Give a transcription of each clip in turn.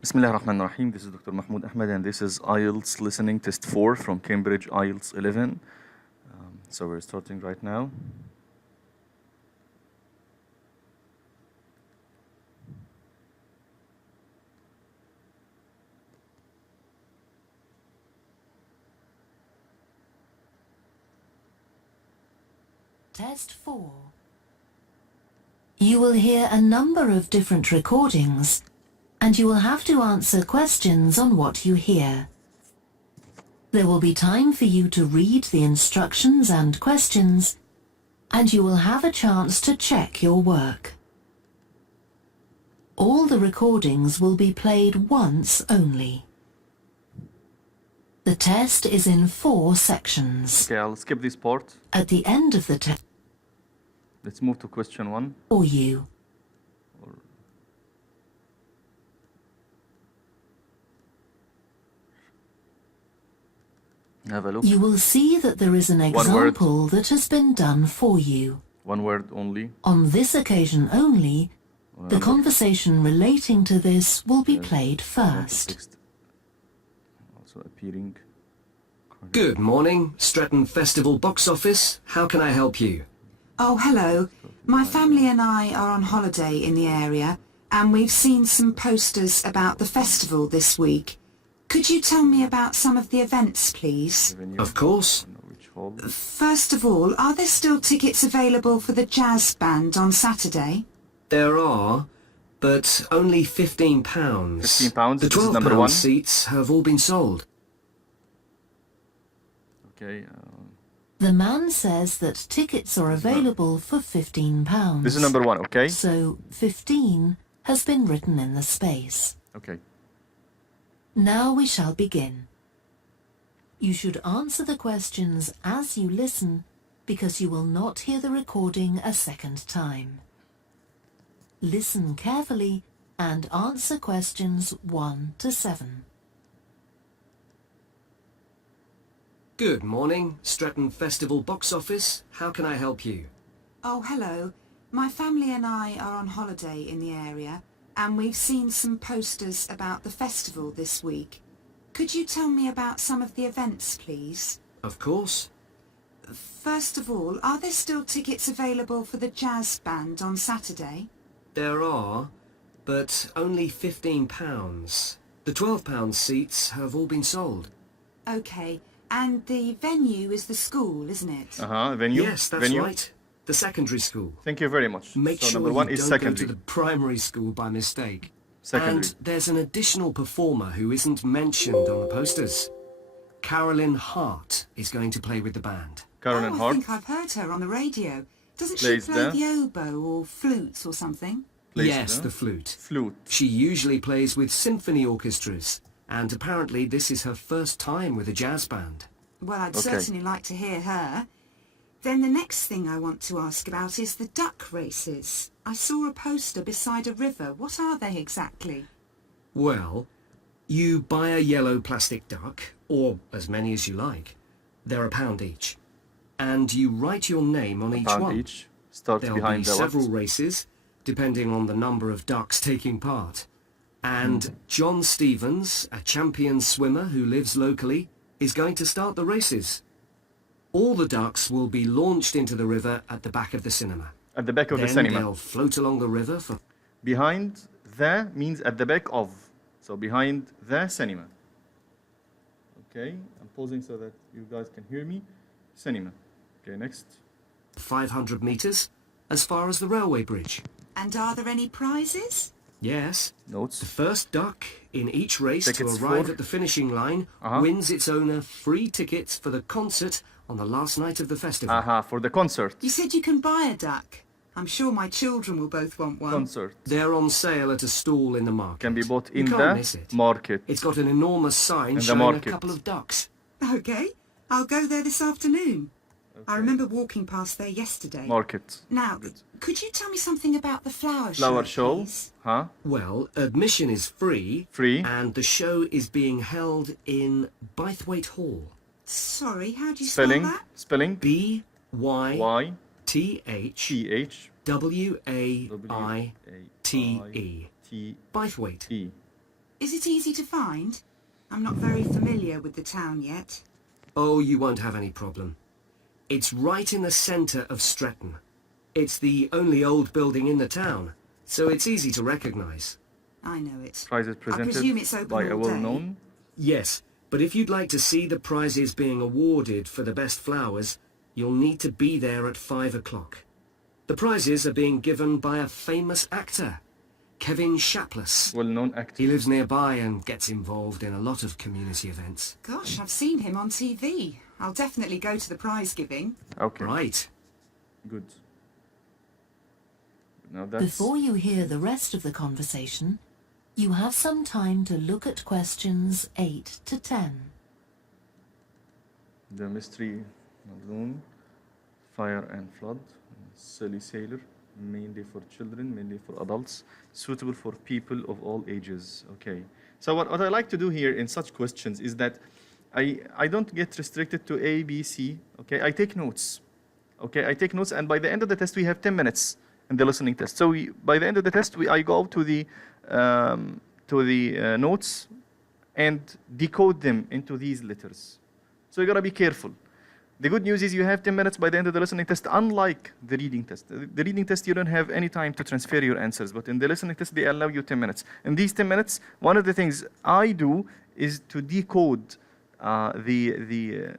Bismillah ar-Rahman ar-Rahim. This is Dr. Mahmoud Ahmed, and this is IELTS Listening Test 4 from Cambridge IELTS 11. So we're starting right now. Test 4. You will hear a number of different recordings, and you will have to answer questions on what you hear. There will be time for you to read the instructions and questions, and you will have a chance to check your work. All the recordings will be played once only. The test is in 4 sections. Okay, I'll skip this part. At the end of the test, Let's move to question 1. for you, Have a look. you will see that there is an One word. example that has been done for you. One word only. On this occasion only, the conversation relating to this will be played first. Text also appearing. Good morning, Stretton Festival box office. How can I help you? Oh, hello. My family and I are on holiday in the area, and we've seen some posters about the festival this week. Could you tell me about some of the events, please? Of course. Which hall? First of all, are there still tickets available for the jazz band on Saturday? There are, but only £15. £15, The this is number 1. £12 seats have all been sold. Okay. The man says that tickets are available for £15. This is number 1, okay? So 15 has been written in the space. Okay. Now we shall begin. You should answer the questions as you listen, because you will not hear the recording a second time. Listen carefully and answer questions 1 to 7. Good morning, Stretton Festival box office. How can I help you? Oh, hello. My family and I are on holiday in the area, and we've seen some posters about the festival this week. Could you tell me about some of the events, please? Of course. First of all, are there still tickets available for the jazz band on Saturday? There are, but only £15. The £12 seats have all been sold. Okay, and the venue is the school, isn't it? Venue? Yes, that's Venue? right. The secondary school. Thank you very much. Make So sure number 1 you is don't secondary. go to the primary school by mistake. Secondary. And there's an additional performer who isn't mentioned on the posters. Carolyn Hart is going to play with the band. Carolyn I Hart. think I've heard her on the radio. Doesn't Plays she play there. the oboe or flutes or something? Plays Yes, there. the flute. Flute. She usually plays with symphony orchestras, and apparently this is her first time with a jazz band. Well, I'd Okay. certainly like to hear her. Then the next thing I want to ask about is the duck races. I saw a poster beside a river. What are they exactly? Well, you buy a yellow plastic duck, or as many as you like. They're £1 each. And you write your name on each Pound one. each. Starts There'll behind be the several left. races, depending on the number of ducks taking part. And John Stevens, a champion swimmer who lives locally, is going to start the races. All the ducks will be launched into the river at the back of the cinema. At the back of Then the cinema. they'll float along the river for... Behind the means at the back of. So behind the cinema. Okay, I'm pausing so that you guys can hear me. Cinema. Okay, next. 500 metres, as far as the railway bridge. And are there any prizes? Yes, the Notes. first duck in each race Tickets to arrive for- at the finishing line Uh-huh. wins its owner free tickets for the concert on the last night of the festival. For the concert. You said you can buy a duck. I'm sure my children will both want one. Concert. They're on sale at a stall in the market. Can be bought You in can't miss the it. market. It's got an enormous sign the showing market. a couple of ducks. Okay, I'll go there this afternoon. I remember walking past there yesterday. Market. Now, Good. could you tell me something about the flower show, Flower show. please? Well, admission is free. Free. And the show is being held in Bythwaite Hall. Sorry, how do you Spelling. spell that? Spelling. B-Y-T-H Y-T-H. W-A-I-T-E. T. Bythwaite. E. Is it easy to find? I'm not very familiar with the town yet. Oh, you won't have any problem. It's right in the centre of Stretton. It's the only old building in the town, so it's easy to recognise. I know it. Prizes I presume it's presented open by a all day. well-known. Yes, but if you'd like to see the prizes being awarded for the best flowers, you'll need to be there at 5 o'clock. The prizes are being given by a famous actor, Kevin Shapless. Well-known actor. He lives nearby and gets involved in a lot of community events. Gosh, I've seen him on TV. I'll definitely go to the prize giving. Okay. Right. Good. Now that's Before you hear the rest of the conversation, you have some time to look at questions 8 to 10. the mystery balloon, fire and flood, silly sailor, mainly for children, mainly for adults, suitable for people of all ages. Okay. So what I like to do here in such questions is that I don't get restricted to A, B, C. Okay. I take notes. Okay. I take notes, and by the end of the test we have 10 minutes in the listening test. So by the end of the test I go to the notes and decode them into these letters. So you gotta be careful. The good news is you have 10 minutes by the end of the listening test, unlike the reading test. The reading test, you don't have any time to transfer your answers, but in the listening test, they allow you 10 minutes. In these 10 minutes, one of the things I do is to decode the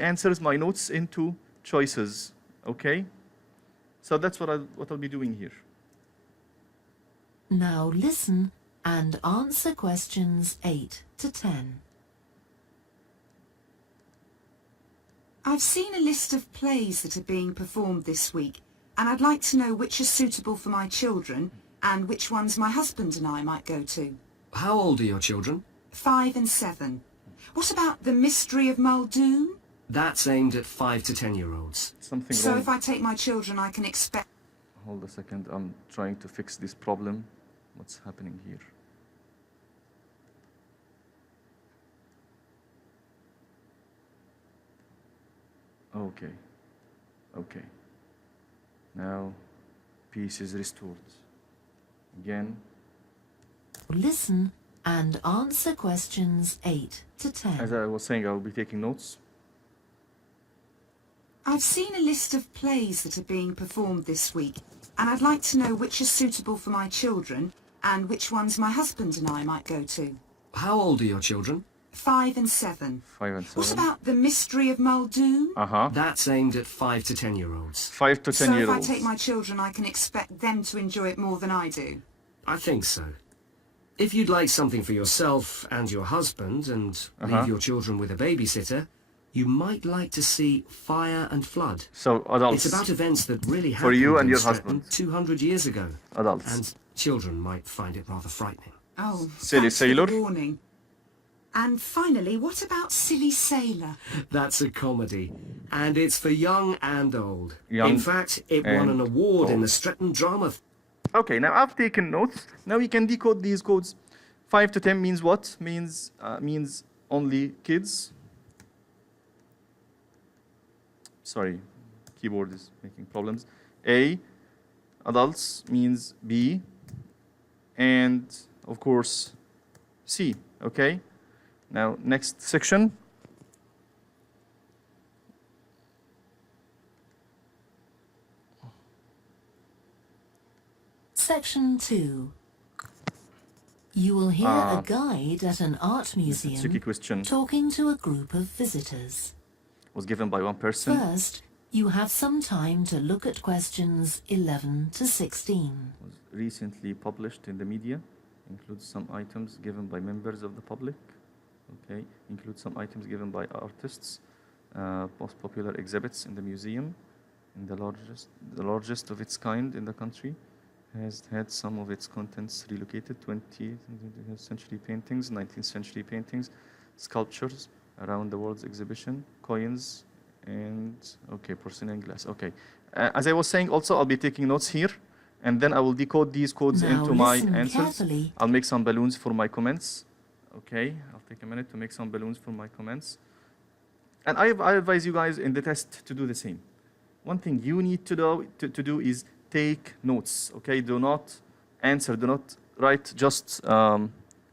answers, my notes, into choices, okay? So that's what I'll be doing here. Now listen and answer questions 8 to 10. I've seen a list of plays that are being performed this week, and I'd like to know which are suitable for my children and which ones my husband and I might go to. How old are your children? 5 and 7. What about The Mystery of Muldoon? That's aimed at 5 to 10-year-olds. Something So wrong. if I take my children, I can expect... Hold a second, I'm trying to fix this problem. What's happening here? Okay, okay. Now, peace is restored. Again, Listen and answer questions 8 to as 10. I was saying, I will be taking notes. I've seen a list of plays that are being performed this week, and I'd like to know which are suitable for my children and which ones my husband and I might go to. How old are your children? 5 and 7. 5 and 7. What about The Mystery of Muldoon? Uh-huh. That's aimed at 5 to 10-year-olds. 5 to 10 So if year I olds. take my children, I can expect them to enjoy it more than I do. I think so. If you'd like something for yourself and your husband and leave your children with a babysitter, you might like to see Fire and Flood. So adults. It's about events that really happened For you and in your Stretton husband. 200 years ago. Adults. And children might find it rather frightening. Oh, Silly thanks for the Sailor. warning. And finally, what about Silly Sailor? That's a comedy, and it's for young and old. Young in fact, it won an and award in old. the Stretton Drama. Okay, now I've taken notes. Now you can decode these codes. 5 to 10 means what? Means only kids. Sorry, keyboard is making problems. A, adults means B, and of course C. Okay. Now next section. Section 2. You will hear a guide at an art This is a tricky museum question. talking to a group of visitors. Was given by one person. First, you have some time to look at questions 11 to 16. Was recently published in the media. Includes some items given by members of the public. Okay. Includes some items given by artists. Most popular exhibits in the museum. In the largest of its kind in the country. Has had some of its contents relocated. 20th century paintings, 19th century paintings, sculptures around the world's exhibition, coins, and okay, porcelain glass. Okay. As I was saying, also I'll be taking notes here, and then I will decode these codes Now into my listen answers. carefully. I'll make some balloons for my comments. Okay, I'll take a minute to make some balloons for my comments. And I advise you guys in the test to do the same. One thing you need to do is take notes. Okay, do not answer. Do not write just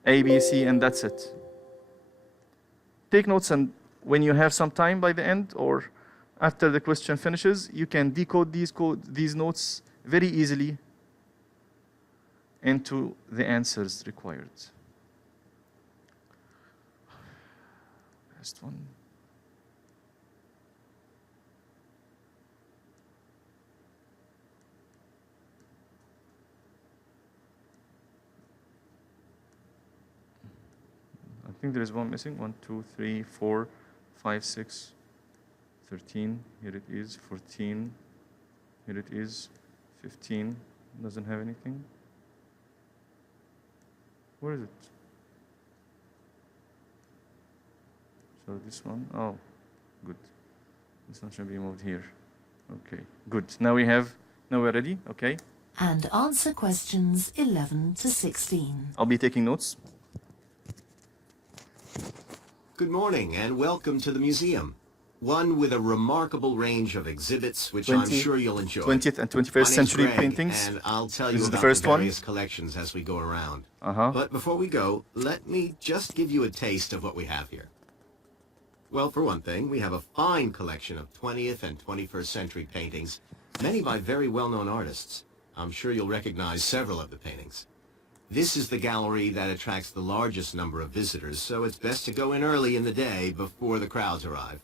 A, B, C, and that's it. Take notes, and when you have some time by the end or after the question finishes, you can decode these notes very easily into the answers required. Last one. I think there is one missing. 1, 2, 3, 4, 5, 6, 13. Here it is. 14. Here it is. 15. Doesn't have anything. Where is it? So this one. Oh, good. This one should be moved here. Okay, good. Now we're ready. Okay. And answer questions 11 to 16. I'll be taking notes. Good morning and welcome to the museum. One with a remarkable range of exhibits, which I'm sure you'll enjoy. 20th and My 21st name's century Greg, paintings. and I'll tell This you is the about first the one. various collections as we go around. Uh-huh. But before we go, let me just give you a taste of what we have here. Well, for one thing, we have a fine collection of 20th and 21st century paintings, many by very well-known artists. I'm sure you'll recognize several of the paintings. This is the gallery that attracts the largest number of visitors, so it's best to go in early in the day before the crowds arrive.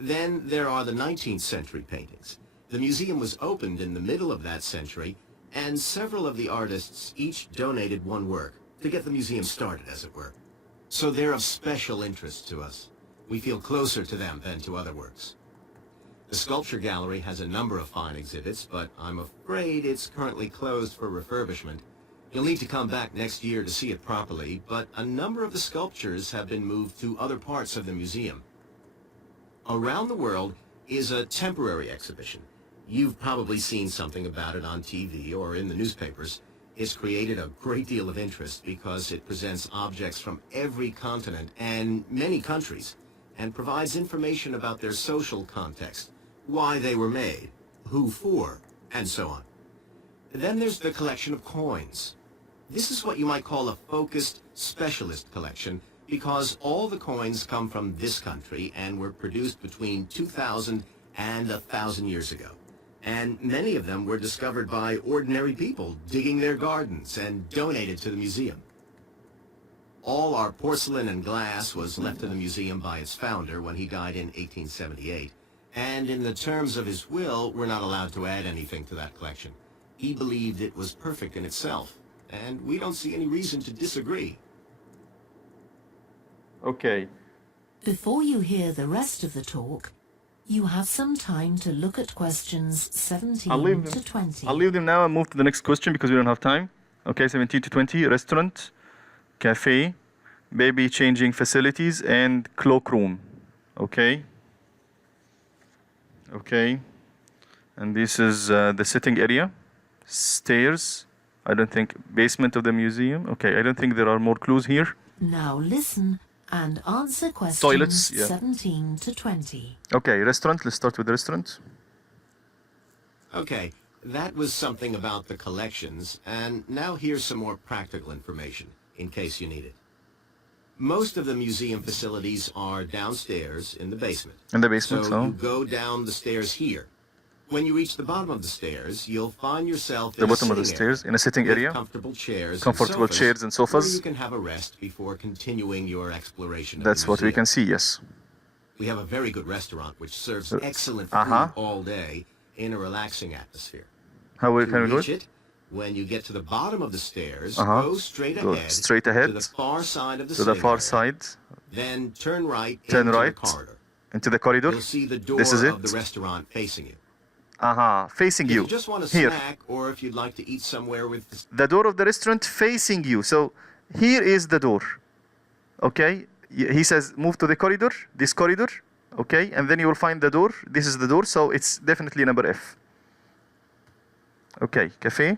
Then there are the 19th century paintings. The museum was opened in the middle of that century, and several of the artists each donated one work to get the museum started, as it were. So they're of special interest to us. We feel closer to them than to other works. The sculpture gallery has a number of fine exhibits, but I'm afraid it's currently closed for refurbishment. You'll need to come back next year to see it properly, but a number of the sculptures have been moved to other parts of the museum. Around the World is a temporary exhibition. You've probably seen something about it on TV or in the newspapers. It's created a great deal of interest because it presents objects from every continent and many countries, and provides information about their social context, why they were made, who for, and so on. Then there's the collection of coins. This is what you might call a focused specialist collection because all the coins come from this country and were produced between 2,000 and 1,000 years ago. And many of them were discovered by ordinary people digging their gardens and donated to the museum. All our porcelain and glass was left to the museum by its founder when he died in 1878. And in the terms of his will, we're not allowed to add anything to that collection. He believed it was perfect in itself, and we don't see any reason to disagree. Okay. Before you hear the rest of the talk, you have some time to look at questions 17 to 20. I'll leave them now and move to the next question because we don't have time. Okay, 17 to 20, restaurant, cafe, baby changing facilities, and cloakroom. Okay. Okay. And this is the sitting area. Stairs. I don't think basement of the museum. Okay, I don't think there are more clues here. Now listen and answer questions Toilets, yeah. 17 to 20. Okay, restaurant. Let's start with the restaurant. Okay, that was something about the collections, and now here's some more practical information, in case you need it. Most of the museum facilities are downstairs in the basement. In the basement, so you go down the stairs here. When you reach the bottom of the stairs, you'll find yourself the bottom of the stairs, in a sitting area. Comfortable chairs and sofas. Where you can have a rest before continuing your exploration of That's the what we museum. can see, yes. We have a very good restaurant which serves excellent food all day in a relaxing atmosphere. How can we do reach it? When you get to the bottom of the stairs, go straight ahead to the far side of the to the far side. Then turn right Turn into right the corridor. Into the corridor. You'll see the door This is of it. the restaurant facing you. Facing If you. you just want a Here. snack, or if you'd like to eat somewhere with... The door of the restaurant facing you. So here is the door. Okay? He says move to the corridor, this corridor. Okay? And then you will find the door. This is the door, so it's definitely number F. Okay, cafe.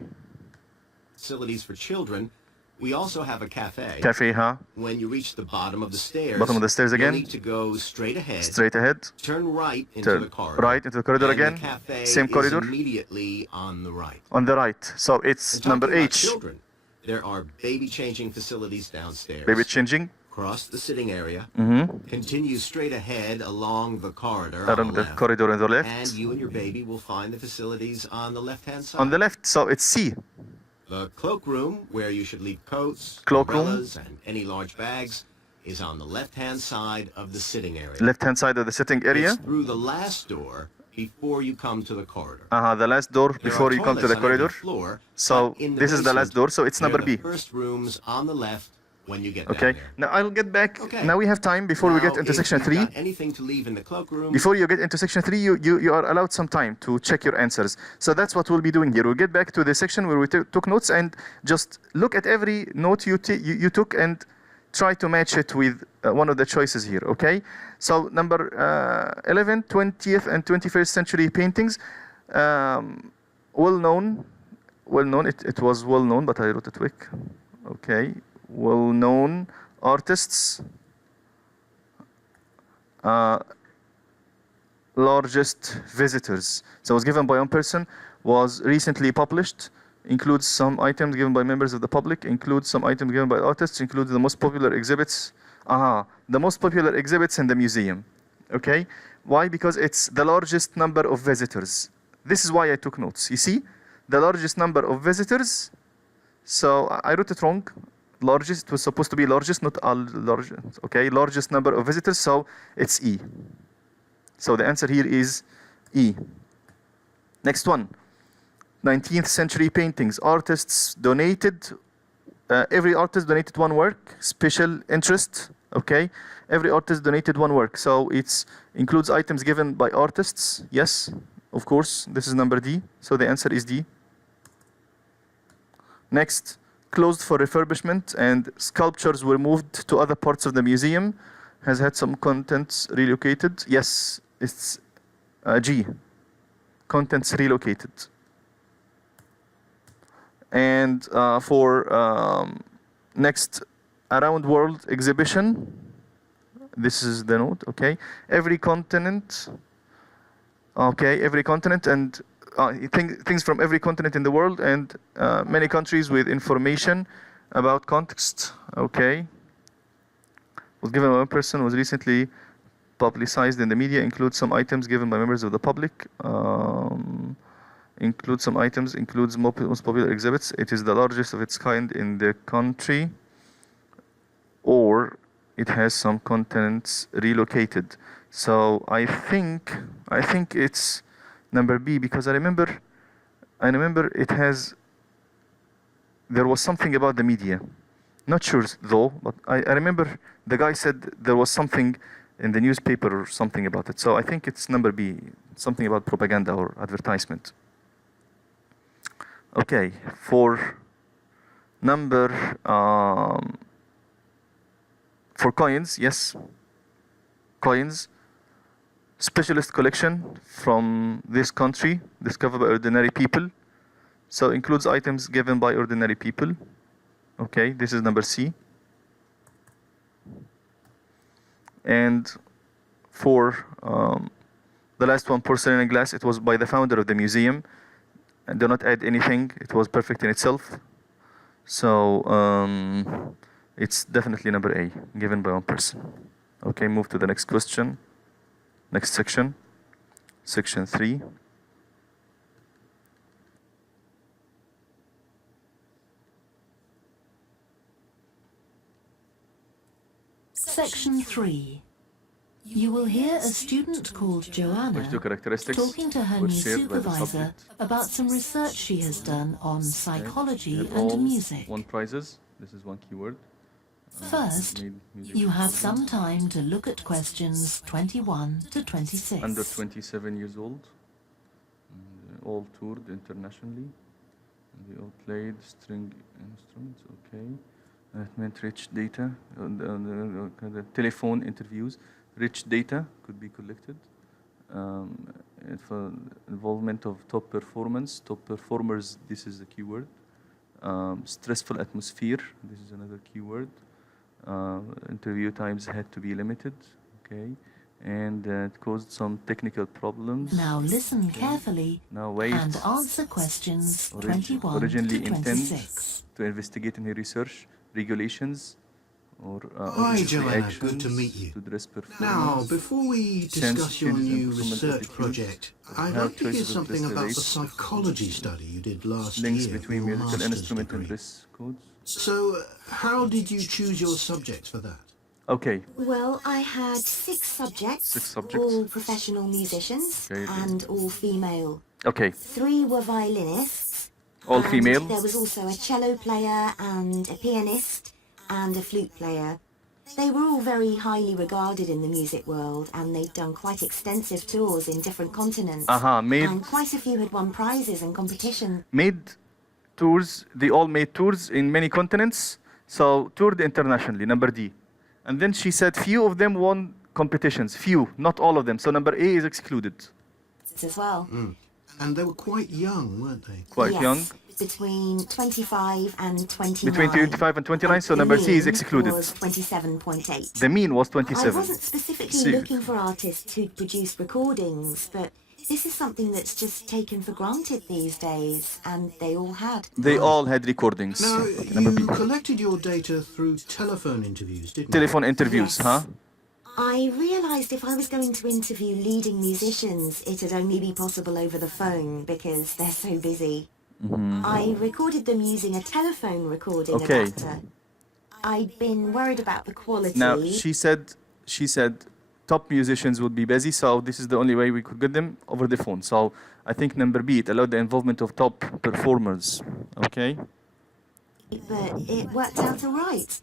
Facilities for children. We also have a cafe. Cafe, When you reach the bottom of the stairs, Bottom of the stairs again. you'll need to go straight ahead. Straight ahead. Turn right into the corridor. Right into the corridor and again. The cafe Same corridor. is immediately on the right. On the right. So it's And number talking about H. Children, There are baby changing facilities downstairs. Baby changing. Cross the sitting area. Continue straight ahead along the corridor on Along the the left. corridor on the left. And you and your baby will find the facilities on the left-hand side. On the left, so it's C. The cloakroom, where you should leave coats, Cloakroom. umbrellas, and any large bags, is on the left-hand side of the sitting area. Left-hand side of the sitting area. It's through the last door before you come to the corridor. The last door There before are you come to the toilets on every corridor. floor, So but in the this is the last basement, door, so it's they're number the B. first rooms on the left when you get Okay, down there. now I'll get back. Okay. Now we have time before we get Now, into if section you've 3. got anything to leave in the cloakroom, Before you get into section 3, you are allowed some time to check your answers. So that's what we'll be doing here. We'll get back to the section where we took notes and just look at every note you took and try to match it with one of the choices here, okay? So number 11, 20th and 21st century paintings. Well known, it was well known, but I wrote it quick. Okay, well known artists. Largest visitors. So it was given by one person, was recently published, includes some items given by members of the public, includes some items given by artists, includes the most popular exhibits. The most popular exhibits in the museum. Okay, why? Because it's the largest number of visitors. This is why I took notes. You see, the largest number of visitors. So I wrote it wrong. Largest, it was supposed to be largest, not largest. Okay, largest number of visitors, so it's E. So the answer here is E. Next one. 19th century paintings. Artists donated, every artist donated one work, special interest, okay? Every artist donated one work. So it includes items given by artists, yes, of course, this is number D. So the answer is D. Next, closed for refurbishment and sculptures were moved to other parts of the museum, has had some contents relocated. Yes, it's G, contents relocated. And for next around world exhibition, this is the note, okay? Every continent, okay, every continent and things from every continent in the world and many countries with information about context, okay? Was given by one person, was recently publicized in the media, includes some items given by members of the public, includes some items, includes most popular exhibits. It is the largest of its kind in the country, or it has some contents relocated. So I think it's number B, because I remember it has, there was something about the media. Not sure though, but I remember the guy said there was something in the newspaper or something about it. So I think it's number B, something about propaganda or advertisement. Okay, for number, for coins, yes, coins, specialist collection from this country, discovered by ordinary people. So includes items given by ordinary people. Okay, this is number C. And for the last one, porcelain and glass, it was by the founder of the museum. And do not add anything, it was perfect in itself. So it's definitely number A, given by one person. Okay, move to the next question. Next section, section 3. Section 3. You will hear a student called Joanna Which two characteristics talking to her were new shared by the supervisor subject? about some research she has done on You psychology have all and music. won prizes. This is one keyword. First, Made music you have for some time to look at questions 21 to 26. under 27 years old. And they all toured internationally. And they all played string instruments. Okay. That meant rich data. The telephone interviews. Rich data could be collected. For involvement of top performance, top performers, this is the keyword. Stressful atmosphere, this is another keyword. Interview times had to be limited, okay. and it caused some technical problems. Now listen carefully Now wait. and answer questions 21 Originally to intend 26. to investigate any research, regulations, or Hi, Joanna. reactions Good to meet you. to dress performance. Now, before we discuss your changes in new performance research attitudes, project, I'd have like to hear choices of something dress about the relates, psychology study you did last links year. between your musical master's instrument and degree. dress codes. So, how did you choose your subjects for that? Okay, Well, I had 6 subjects, 6 subjects. all professional musicians Okay. and all female. okay, 3 were violinists. all and female. There was also a cello player and a pianist and a flute player. They were all very highly regarded in the music world, and they'd done quite extensive tours in different continents. Made And quite a few had won prizes and competition. made tours. They all made tours in many continents. So toured internationally. Number D, and then she said few of them won competitions. Few, not all of them. So number A is excluded. As well. And they were quite young, weren't they? Quite yes, young. Between 25 and 29. Between 25 and 29. So The number C is mean excluded. was 27.8. The mean was I 27. wasn't specifically See. looking for artists who'd produce recordings, but this is something that's just taken for granted these days, and they all had. They all had recordings. Now, Okay, number B. you collected your data through telephone interviews, didn't Telephone interviews, Yes. huh? I realised if I was going to interview leading musicians, it'd only be possible over the phone because they're so busy. I recorded them using a telephone recording Okay. adapter. I'd been worried about the quality. Now she said top musicians would be busy, so this is the only way we could get them over the phone. So I think number B, it allowed the involvement of top performers. Okay. But it worked out all right.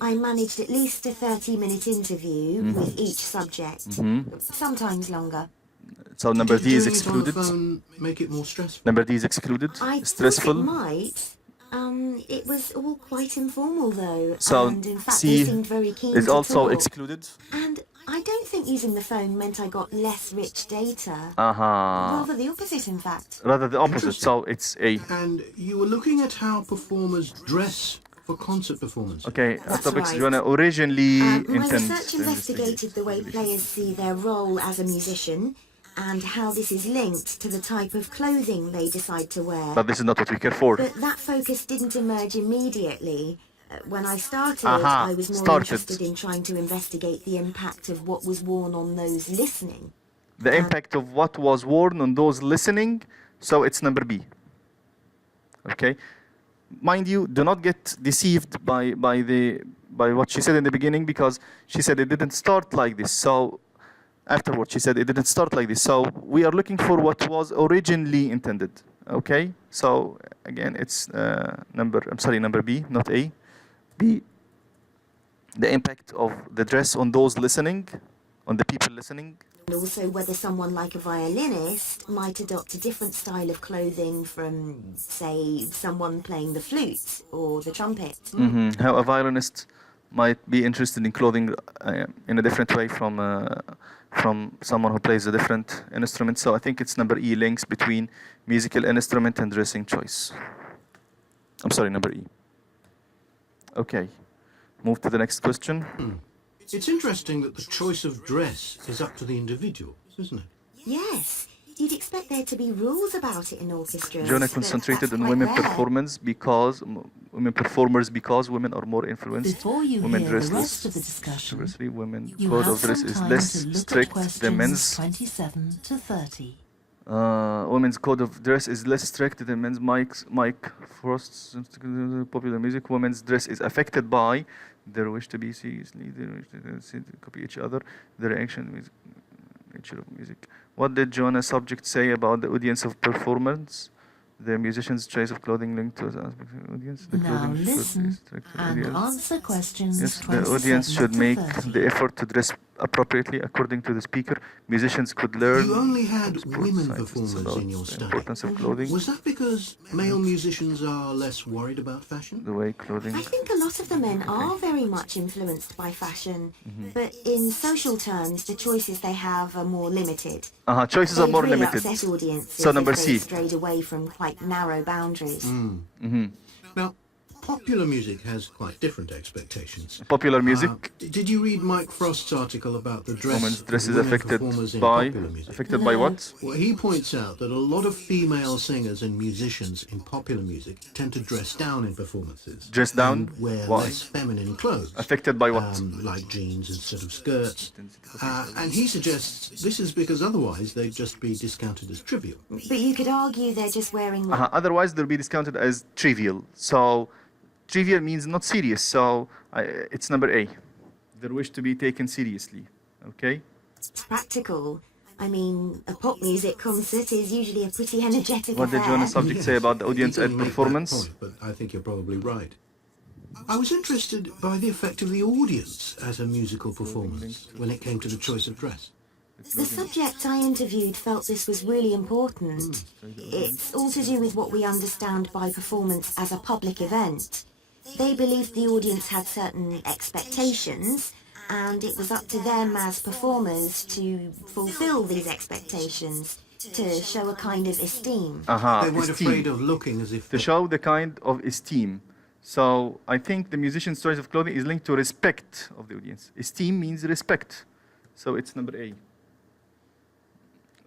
I managed at least a 30-minute interview with each subject, sometimes longer. So number Did D is doing it on the excluded. phone make it more stressful? Number D is excluded. I Stressful. thought it might. It was all quite informal though, So and in fact C they seemed very keen is to also talk. excluded. And I don't think using the phone meant I got less rich data. Uh-huh. Rather the opposite, in fact. Rather the opposite. So it's A. And you were looking at how performers dress for concert performances. Okay. That's Topics right. Joanna originally My intend research to investigated the way players see their role as a musician and how this is linked to the type of clothing they decide to wear. But this is not what we care for. But that focus didn't emerge immediately. When I started, Aha, I was more started. interested in trying to investigate the impact of what was worn on those listening. The impact of what was worn on those listening. So it's number B. Okay. Mind you, do not get deceived by what she said in the beginning, because she said it didn't start like this. So afterwards she said it didn't start like this. So we are looking for what was originally intended. Okay. So again, it's number B, not A. B. The impact of the dress on those listening, on the people listening. And also whether someone like a violinist might adopt a different style of clothing from, say, someone playing the flute or the trumpet. How a violinist might be interested in clothing in a different way from someone who plays a different instrument. So I think it's number E, links between musical instrument and dressing choice. I'm sorry, number E. Okay, move to the next question. It's interesting that the choice of dress is up to the individual, isn't it? Yes, you'd expect there to be rules about it in orchestras. Jonah but concentrated that's on quite women rare. performers because women are more influenced. Before you Women hear dress the less rest of the discussion, vigorously. Women you code have of dress some is time less to look at strict than questions men's. 27 to 30. Women's code of dress is less strict than men's. Mike Frost's popular music. Women's dress is affected by their wish to be seriously, their wish to copy each other, their reaction with nature of music. What did Jonah's subject say about the audience of performance? The musician's choice of clothing linked to the aspect of the audience. The Now clothing should be listen strict for and audience. answer questions Yes, the 27 audience should to make 30. the effort to dress appropriately according to the speaker. Musicians could learn. You only had from women scientists performers about in your the study. importance of clothing, Was that because male musicians are less worried about fashion? the way clothing. I think a lot of the men are very much influenced by fashion, but in social terms, the choices they have are more limited. Choices are They'd more really limited. upset audiences So number if they C. strayed away from quite narrow boundaries. Now, popular music has quite different expectations. Popular music. Did you read Mike Frost's article about the Women's dress dress of is women affected performers in by popular music? affected by what? Well, he points out that a lot of female singers and musicians in popular music tend to dress down in performances. Dress down? And wear Why? less feminine clothes. Affected by what? Like jeans instead of skirts. And he suggests this is because otherwise they'd just be discounted as trivial. But you could argue they're just wearing... Otherwise, they'll be discounted as trivial. So, trivial means not serious. So, it's number A. Their wish to be taken seriously. Okay? practical. I mean, a pop music concert is usually a pretty energetic What did affair. Jonas subject say about the audience He at didn't make that performance? point, but I think you're probably right. I was interested by the effect of the audience at a musical performance when it came to the choice of dress. The subject I interviewed felt this was really important. It's all to do with what we understand by performance as a public event. They believed the audience had certain expectations, and it was up to them as performers to fulfill these expectations, to show a kind of esteem. They weren't afraid of looking as if... To show the kind of esteem. So I think the musician's choice of clothing is linked to respect of the audience. Esteem means respect. So it's number A.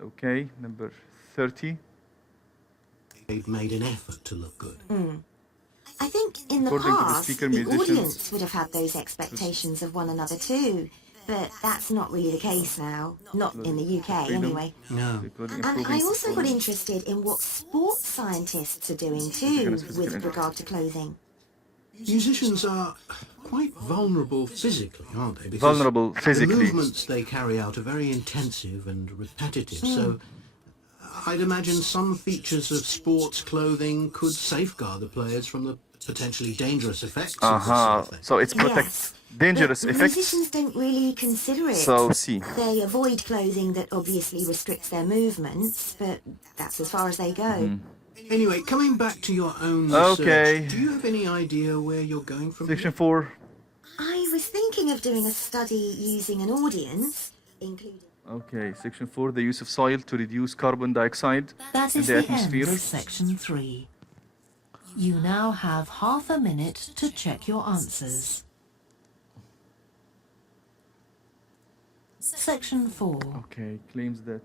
Okay, number 30. They'd made an effort to look good. I think in the According to the past, speaker, the musicians- audience would have had those expectations of one another too. But that's not really the case now. Not in the UK, anyway. No. And I also got interested in what sports scientists are doing too with regard to clothing. Musicians are quite vulnerable physically, aren't they? Because Vulnerable physically. the movements they carry out are very intensive and repetitive, so I'd imagine some features of sports clothing could safeguard the players from the potentially dangerous effects of this sort of thing. So it's protects dangerous But effects. musicians don't really consider it. So C. They avoid clothing that obviously restricts their movements, but that's as far as they go. Anyway, coming back to your own research, Okay. do you have any idea where you're going from Section here? 4. I was thinking of doing a study using an audience, including... Okay, section 4, the use of soil to reduce carbon dioxide That in is the the atmosphere. end of section 3. You now have half a minute to check your answers. Section 4. Okay, claims that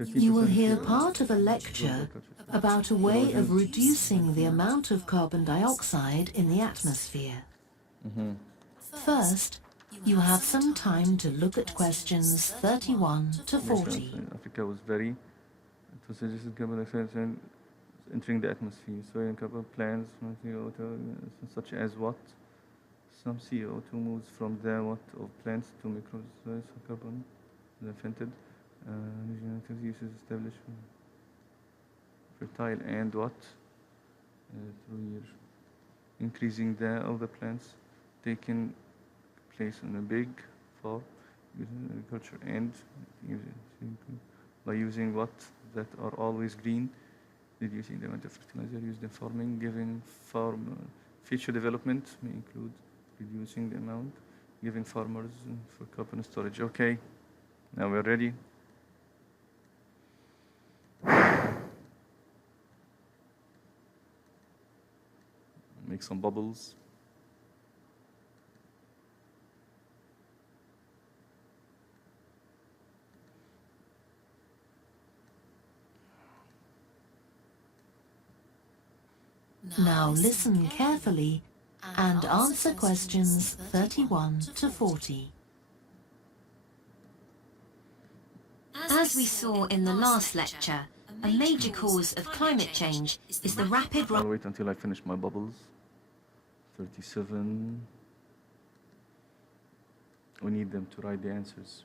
50% You will hear here- part of a lecture about a way of reducing the amount of carbon dioxide in the atmosphere. First, you have some time to look at questions 31 to 40. Africa was very, it was suggested carbon dioxide entering the atmosphere. So in a couple of plants, such as what? Some CO2 moves from the what of plants to microsources of carbon, invented, regenerative uses established, fertile and what? Through years, increasing the of the plants taking place in a big farm using agriculture and by using what that are always green, reducing the amount of fertilizer used in farming, giving farm future development may include reducing the amount, giving farmers for carbon storage. Okay, now we're ready. Make some bubbles. Now listen carefully and answer questions 31 to 40. As we saw in the last lecture, a major cause of climate change is the rapid I'll wait until I finish my bubbles. 37. We need them to write the answers.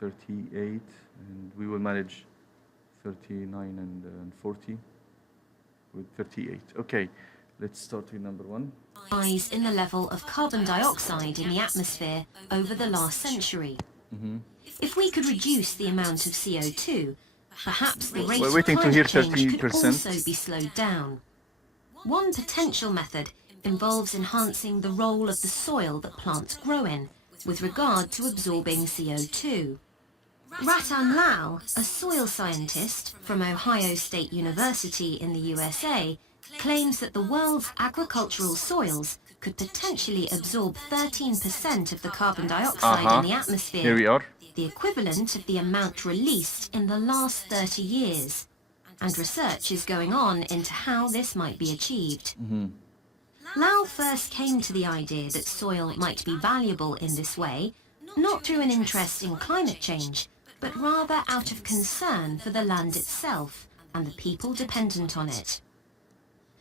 38, and we will manage 39 and 40 with 38. Okay, let's start with number 1. rise in the level of carbon dioxide in the atmosphere over the last century. If we could reduce the amount of CO2, perhaps the rate We're of waiting to hear climate change could 13%. also be slowed down. One potential method involves enhancing the role of the soil that plants grow in with regard to absorbing CO2. Ratan Lau, a soil scientist from Ohio State University in the USA, claims that the world's agricultural soils could potentially absorb 13% of the carbon dioxide in the atmosphere. Here we are. The equivalent of the amount released in the last 30 years. And research is going on into how this might be achieved. Lau first came to the idea that soil might be valuable in this way, not through an interest in climate change, but rather out of concern for the land itself and the people dependent on it.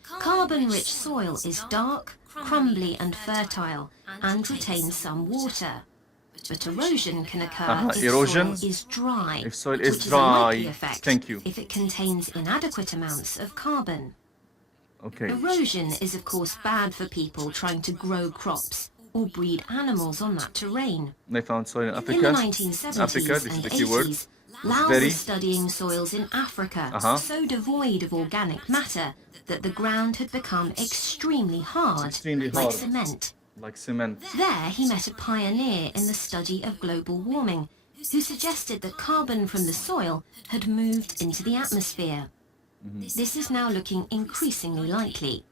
Carbon-rich soil is dark, crumbly and fertile, and retains some water. But erosion can occur if erosion, soil is dry, if soil which is is a dry, likely effect thank you. if it contains inadequate amounts of carbon. Okay. Erosion is of course bad for people trying to grow crops or breed animals on that terrain. They found soil in In Africa. the 1970s Africa, this is and the key word. 80s, Lau very- was studying soils in Africa so devoid of organic matter that the ground had become extremely hard, Extremely like hard. cement. Like cement. There he met a pioneer in the study of global warming, who suggested that carbon from the soil had moved into the atmosphere. This is now looking increasingly likely.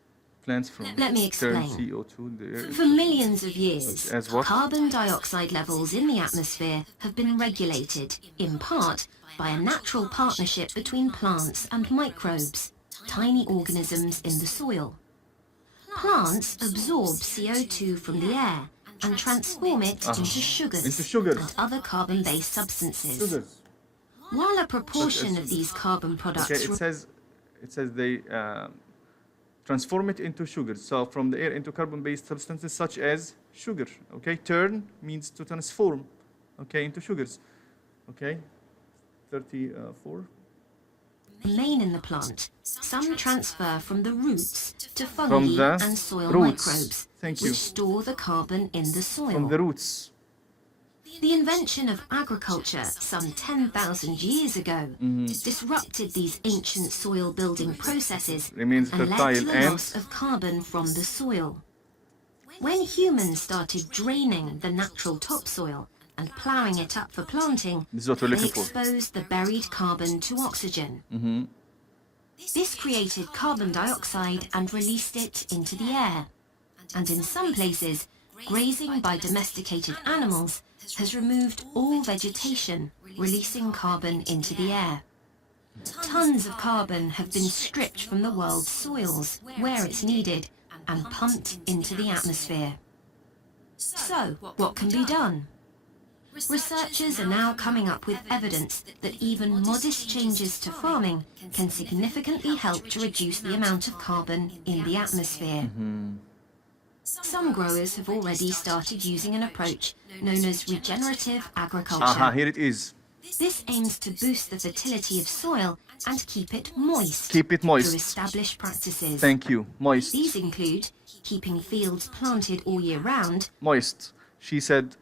Plants from Let me turn explain. CO2 in the air. For millions of years, As what? carbon dioxide levels in the atmosphere have been regulated, in part, by a natural partnership between plants and microbes, tiny organisms in the soil. Plants absorb CO2 from the air and transform it into sugars, Into sugars. and other carbon-based substances. Sugars. While a proportion of these carbon products Okay, it says they transform it into sugar. So from the air into carbon-based substances such as sugar. Okay, turn means to transform. Okay, into sugars. Okay, 34. remain in the plant. Some transfer from the roots to From fungi the and soil roots. microbes, Thank which you. store the carbon in the soil. From the roots. The invention of agriculture some 10,000 years ago disrupted these ancient soil building processes Remains and led to fertile the and loss of carbon from the soil. When humans started draining the natural topsoil and ploughing it up for planting, this is what we're they looking for. exposed the buried carbon to oxygen. This created carbon dioxide and released it into the air. And in some places, grazing by domesticated animals has removed all vegetation, releasing carbon into the air. Tons of carbon have been stripped from the world's soils, where it's needed, and pumped into the atmosphere. So, what can be done? Researchers are now coming up with evidence that even modest changes to farming can significantly help to reduce the amount of carbon in the atmosphere. Some growers have already started using an approach known as regenerative agriculture. Here it is. This aims to boost the fertility of soil and keep it moist Keep it through moist. established practices. Thank you. Moist. These include keeping fields planted all year round, Moist. She said,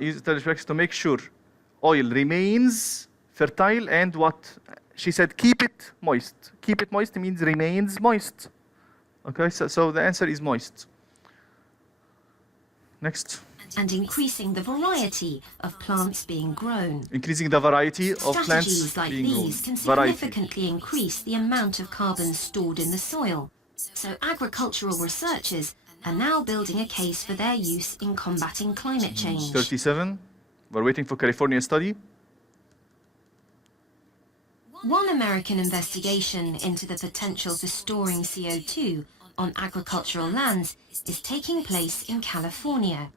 use it to make sure oil remains fertile and what? She said, keep it moist. Keep it moist means remains moist. Okay, so the answer is moist. Next. and increasing the variety of plants being grown. Increasing the variety of plants Strategies like being grown. these can Variety. significantly increase the amount of carbon stored in the soil. So agricultural researchers are now building a case for their use in combating climate change. 37. We're waiting for California study. One American investigation into the potential for storing CO2 on agricultural lands is taking place in California.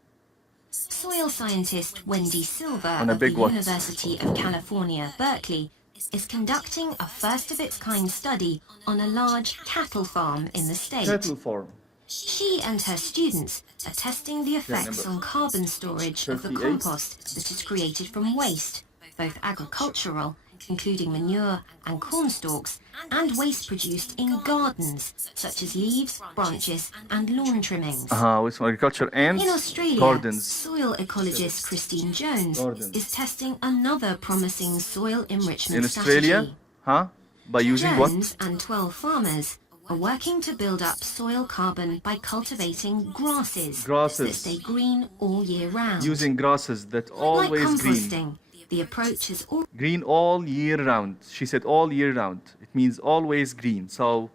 Soil scientist Wendy Silver On a of the big what? University of California, Berkeley, is conducting a first-of-its-kind study on a large cattle farm in the state. Cattle farm. She and her students are testing the effects number on carbon storage of the 38. compost that is created from waste, both agricultural, including manure and corn stalks, and waste produced in gardens, such as leaves, branches, and lawn trimmings. With some agriculture and In Australia, gardens. soil ecologist Christine Jones Gardens. is testing another promising soil enrichment In Australia, strategy. by using what? Jones and 12 farmers are working to build up soil carbon by cultivating grasses Grasses. that stay green all year round. Using grasses that like always green. composting, the approach is Green all year round. She said all year round. It means always green. So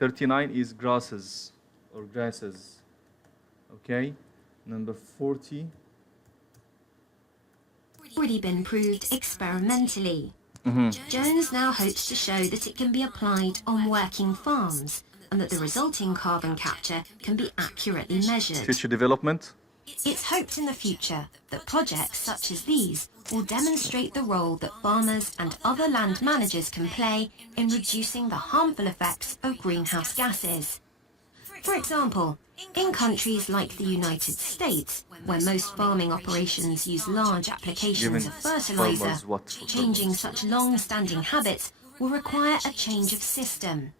39 is grasses or grasses. Okay. Number 40. Already been proved experimentally. Jones now hopes to show that it can be applied on working farms and that the resulting carbon capture can be accurately measured. Future development. It's hoped in the future that projects such as these will demonstrate the role that farmers and other land managers can play in reducing the harmful effects of greenhouse gases. For example, in countries like the United States, where most farming operations use large applications of fertilizer, changing such long-standing habits will require a change of system.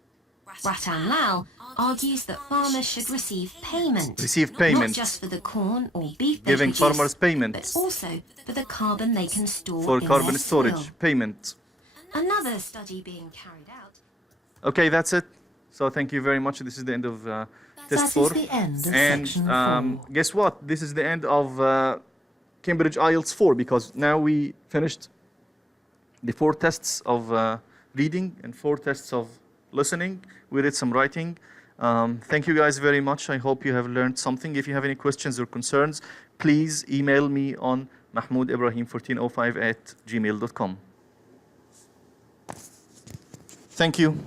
Ratan Lal argues that farmers should receive payment, not just for the corn or beef they giving produce, farmers payment, but also for the carbon they can store for in carbon their storage soil. payment. Another study being carried out. Okay, that's it. So thank you very much. This is the end of test 4. That is the end of and section 4. guess what? This is the end of Cambridge IELTS 4 because now we finished the 4 tests of reading and 4 tests of listening. We did some writing. Thank you guys very much. I hope you have learned something. If you have any questions or concerns, please email me on mahmoudibrahim1405@gmail.com. Thank you.